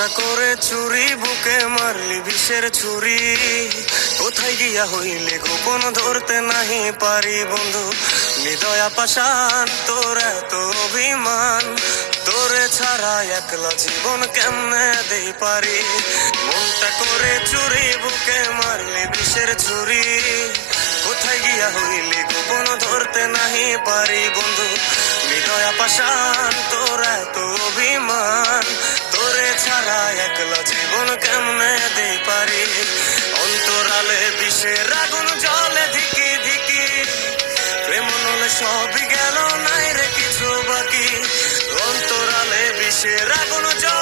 মনটা করে চুরি বুকে মারলি বিষের ছুরি। কোথায় গিয়া হইলে গোপন ধরতে নাহি পারি বন্ধু। হৃদয়া পাষাণ তোর এত অভিমান, তোরে ছাড়া একলা জীবন কেমনে দেই পারি। মনটা করে চুরি বুকে মারলি বিষের ছুরি। কোথায় গিয়া হইলে গোপন ধরতে নাহি পারি বন্ধু। হৃদয়া পাষাণ তোর এত অভিমান, তোরে ছাড়া একলা জীবন কেমনে দেই পারি। অন্তরালে বিষের আগুন জ্বলে ধিকি ধিকি, প্রেম নলে সবই গেল নাই রে কিছু বাকি। অন্তরালে বিষের আগুন জ্বলে